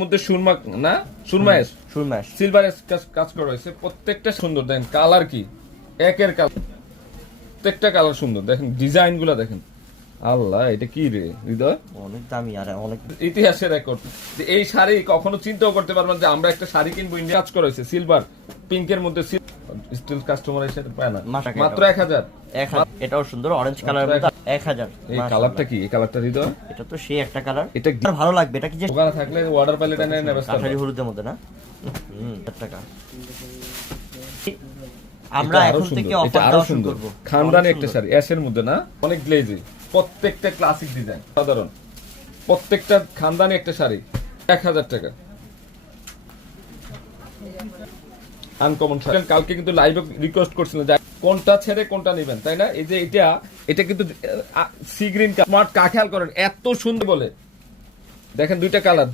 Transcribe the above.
মধ্যে সুরমা না সুরমায়েশ সুরমাস সিলভার কাজ করা হয়েছে, প্রত্যেকটা সুন্দর। দেখেন কালার কি একের কালার, প্রত্যেকটা কালার সুন্দর। দেখেন ডিজাইন গুলা দেখেন, আল্লাহ এটা কি রে হৃদয়, অনেক দামি আর অনেক ইতিহাসের রেকর্ড। এই শাড়ি কখনো চিন্তাও করতে পারবেন যে আমরা একটা শাড়ি কিনবো, ইন্ডিয়া কাজ করা হয়েছে সিলভার পিঙ্কের মধ্যে, স্টিল কাস্টমার এসে পায় না, মাত্র 1000। এটাও সুন্দর অরেঞ্জ কালার মধ্যে 1000। এই কালারটা কি, এই কালারটা হৃদয়, এটা তো সেই একটা কালার, এটা আর ভালো লাগবে। এটা কি যে দোকানে থাকলে অর্ডার পাইলে এটা নেন ব্যবস্থা কাঠারি হলুদের মধ্যে না 1000 টাকা। আমরা এখন থেকে এটা অফার আরো দেওয়া শুরু সুন্দর, করব। খানদানি একটা শাড়ি অ্যাশের মধ্যে না, অনেক গ্লেজি, প্রত্যেকটা ক্লাসিক ডিজাইন, সাধারণ প্রত্যেকটা খানদানি একটা শাড়ি 1000 টাকা। আনকমন শাড়ি। কালকে কিন্তু লাইভে রিকোয়েস্ট করছিলেন যে কোনটা ছেড়ে কোনটা নেবেন, তাই না? এই যে এটা কিন্তু সি গ্রিন স্মার্ট, খেয়াল করেন এত সুন্দর বলে। দেখেন দুইটা কালার